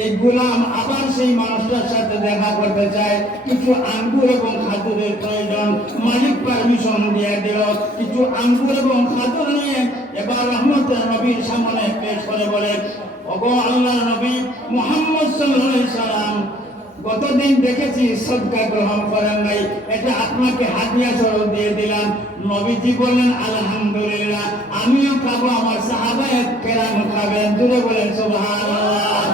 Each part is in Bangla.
এই গোলাম আবার সেই মানুষটার সাথে দেখা করতে চায়, কিছু আঙ্গুর এবং খাজুরের প্রয়োজন। মালিক পারমিশন দিয়ে দিল, কিছু আঙ্গুর এবং খাজুর নিয়ে এবার রহমতের নবীর সামনে পেশ করে বলে, ওগো আল্লাহর নবী মুহাম্মদ সাল্লাল্লাহু আলাইহি সাল্লাম, গতদিন দেখেছি সদকা গ্রহণ করেন নাই, এটা আপনাকে হাদিয়া স্বরূপ দিয়ে দিলাম। নবীজি বললেন আলহামদুলিল্লাহ, আমিও খাবো, আমার সাহাবায়ে কেরাম খাবেন। জুড়ে বলেন সুবহানাল্লাহ।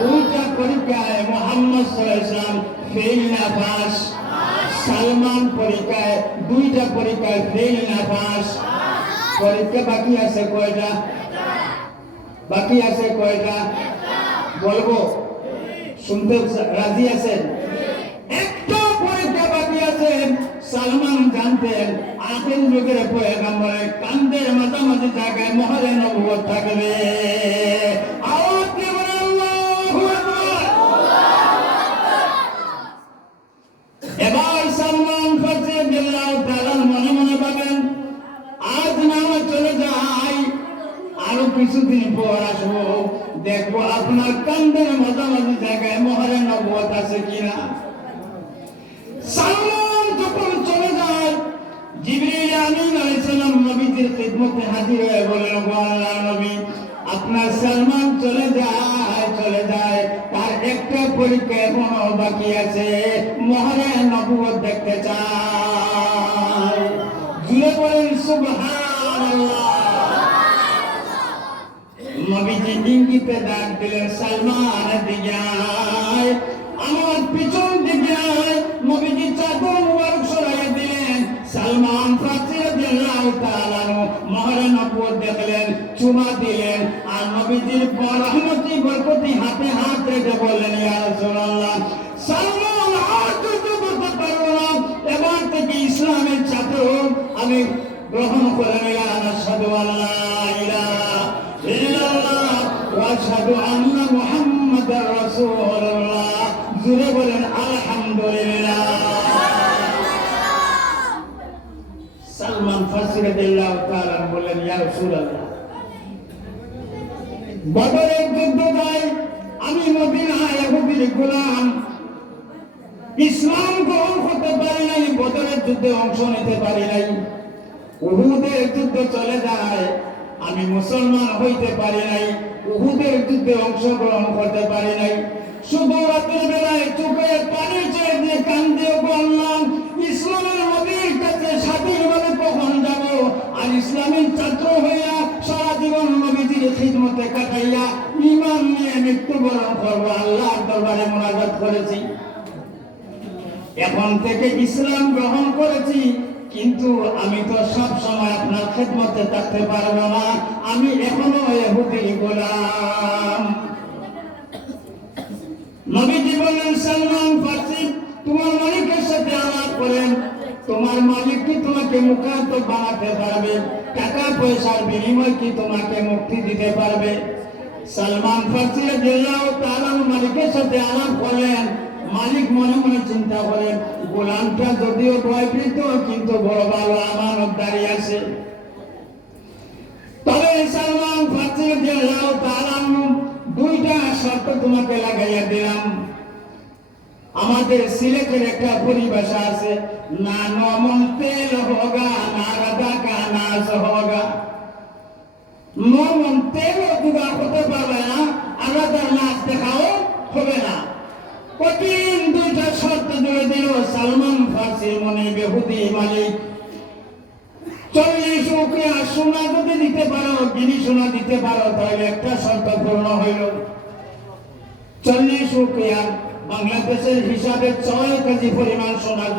দুইটা পরীক্ষায় মুহাম্মদ সাল্লাল্লাহু আলাইহি সাল্লাম ফেল না পাস। সালমান পরীক্ষায়, দুইটা পরীক্ষায় ফেল না পাস। পরীক্ষা বাকি আছে কয়টা? বাকি আছে কয়টা? বলবো? শুনতে রাজি আছেন? একটা পরীক্ষা বাকি আছে। সালমান জানতেন আখির যুগের পয়গম্বরের কান্দের মাঝামাঝি জায়গায় মোহরে নবুয়ত থাকবে। আওয়াজ দিয়ে বলেন আল্লাহু আকবার। এবার সালমান ফারসি রাদিয়াল্লাহু তাআলা মনে মনে ভাবেন, আজ না চলে যাই, আরো কিছুদিন পর আসবো, দেখবো আপনার কান্দের মাঝামাঝি জায়গায় মোহরে নবুয়ত আছে কিনা। সালমান যখন চলে যায়, জিবরিল আমিন আলাইহিস সালাম নবীজির খিদমতে হাজির হয়ে বলেন, ওগো আল্লাহর নবী, আপনার সালমান চলে যায়, তার একটা পরীক্ষা এখনো বাকি আছে, মোহরে নবুয়ত দেখতে চায়। জুড়ে বলেন সুবহানাল্লাহ। নবীজি ইঙ্গিতে ডাক দিলেন, সালমান দিকে আয়, আমার পিছন দিকে আয়। নবীজি চাদর মুবারক সরাইয়া দিলেন। সালমান ফারসি রাদিয়াল্লাহু তাআলা মোহরে নবুয়ত দেখলেন, চুমা দিলেন, আর নবীজির রহমতি বরকতি হাতে হাত রেখে বললেন, ইয়া রাসূলুল্লাহ, সালমান আর যুদ্ধ করতে পারবো না, এবার থেকে ইসলামের চাদর আমি গ্রহণ করে নিলাম। আশহাদু আল্লা ইলাহা ইল্লাল্লাহ ওয়া আশহাদু আন্না মুহাম্মাদার রাসূলুল্লাহ। জুড়ে বলেন আলহামদুলিল্লাহ। সালমান ফারসি রাদিয়াল্লাহু তাআলা বললেন, ইয়া রাসূলুল্লাহ, বদরের যুদ্ধটায় আমি মদিনায় ইহুদির গোলাম, ইসলাম গ্রহণ করতে পারি নাই, বদরের যুদ্ধে অংশ নিতে পারি নাই। উহুদের যুদ্ধে চলে যায়, আমি মুসলমান হইতে পারি নাই, উহুদের যুদ্ধে অংশগ্রহণ করতে পারি নাই। শুধু রাতের বেলায় চোখের পানি ছেড়ে দিয়ে কান্দে বললাম, ইসলামের নবীর কাছে স্বাধীনভাবে কখন যাব? আর ইসলামের ছাত্র হইয়া সারা জীবন নবীজির খিদমতে কাটাইয়া ঈমান নিয়ে মৃত্যুবরণ করবো। আল্লাহর দরবারে মুনাজাত করেছি, এখন থেকে ইসলাম গ্রহণ করেছি, কিন্তু আমি তো সব সময় আপনার খিদমতে থাকতে পারবো না, আমি এখনো ইহুদির গোলাম। নবীজি বলেন, সালমান ফারসি, তোমার মালিকের সাথে আলাপ করেন, তোমার মালিক কি তোমাকে মুখান্তর বানাতে পারবে? টাকা পয়সার বিনিময় কি তোমাকে মুক্তি দিতে পারবে? সালমান ফারসি রাদিয়াল্লাহু তাআলা মালিকের সাথে আলাপ করলেন। মালিক মনে মনে চিন্তা করেন, গোলামটা যদিও ভয়ভীত, কিন্তু বড় ভালো আমানতদারি আছে। তবে সালমান ফারসি রাদিয়াল্লাহু তাআলা দুইটা শর্ত তোমাকে লাগাইয়া দিলাম। আমাদের সিলেটের একটা পরিভাষা আছে, না নমন তেল হোগা, না রাধা কা নাচ হোগা। নমন তেল জোগাড় করতে পারবে না, আর রাধার নাচ দেখাও হবে না। কঠিন দুইটা শর্ত জুড়ে দিল সালমান ফারসির মনে। বেহুদি মালিক, 40 উকিয়া সোনা যদি দিতে পারো, গিনি সোনা দিতে পারো, তাহলে একটা শর্ত পূর্ণ হইল। 40 উকিয়া বাংলাদেশের হিসাবে 6 কেজি পরিমাণ সোনা